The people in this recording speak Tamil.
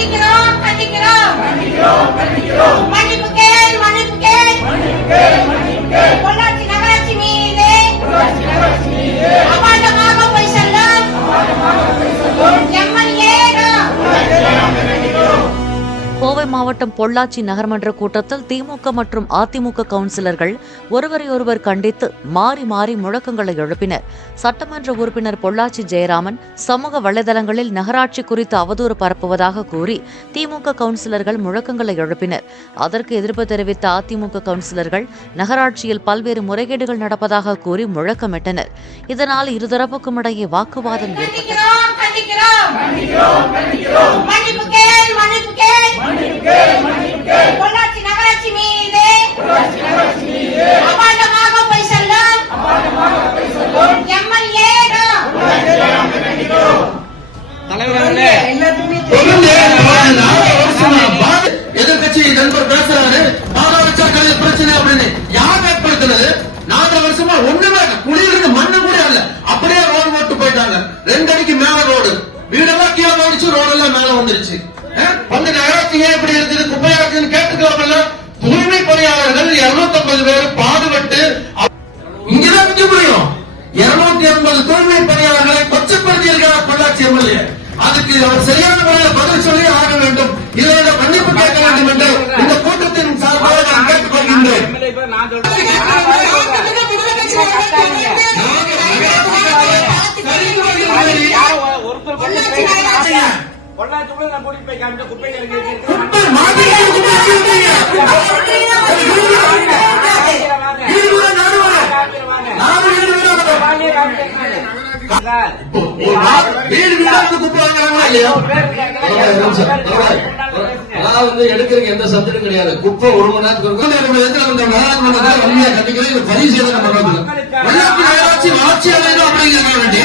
கண்டிக்கிறோம் கண்டிக்கிறோம் மன்னிப்பு கேள் பொள்ளாச்சி நகராட்சி மீது அபாண்டமாக போய் செல்லும் எம்எல்ஏ. கோவை மாவட்டம் பொள்ளாச்சி நகர்மன்ற கூட்டத்தில் திமுக மற்றும் அதிமுக கவுன்சிலர்கள் ஒருவரையொருவர் கண்டித்து மாறி மாறி முழக்கங்களை எழுப்பினர். சட்டமன்ற உறுப்பினர் பொள்ளாச்சி ஜெயராமன் சமூக வலைதளங்களில் நகராட்சி குறித்து அவதூறு பரப்புவதாக கூறி திமுக கவுன்சிலர்கள் முழக்கங்களை எழுப்பினர். அதற்கு எதிர்ப்பு தெரிவித்த அதிமுக கவுன்சிலர்கள் நகராட்சியில் பல்வேறு முறைகேடுகள் நடப்பதாக கூறி முழக்கமிட்டனர். இதனால் இருதரப்புக்கும் இடையே வாக்குவாதம் ஏற்பட்டது. பொள்ளாச்சி நகராட்சி மீது அபாண்டமாக போய் செல்லும் எம்எல்ஏ. எதிர்கட்சி நண்பர் பேசுறாரு பிரச்சனை அப்படின்னு யார் ஏற்படுத்தினது? 4 வருஷமா ஒண்ணுமே குடியிருந்து மண்ணு கூட இல்ல, அப்படியே ரோடு போட்டு போயிட்டாங்க. 2 அடிக்கு மேல ரோடு, வீடெல்லாம் கீழே ஓடிச்சு, ரோடெல்லாம் மேல வந்துருச்சு. வந்து நகராட்சி ஏன் இப்படி இருக்குது, குப்பையா இருக்குன்னு கேட்டுக்கலாம்ல. தூய்மை பணியாளர்கள் 250 பேர் பாடுபட்டு இங்கதான் நிக்க முடியும். 250 தூய்மை பணியாளர்களை கொச்சப்படுத்தி இருக்கிறார் பொள்ளாச்சி எம்எல்ஏ. அதுக்கு அவர் சரியான முறையில் பதில் சொல்லி ஆக வேண்டும், இதோட மன்னிப்பு கேட்க வேண்டும் என்று இந்த கூட்டத்தின் சார்பாக நான் கேட்டுக் கொள்கின்றேன். எடுக்கிறதுக்கு எந்த சத்தமும் கிடையாது. குப்பை 1 மணி நேரத்துக்கு பதிவு செய்த நம்ம நகராட்சி வளர்ச்சி அடையணும் அப்படிங்கிற வேண்டிய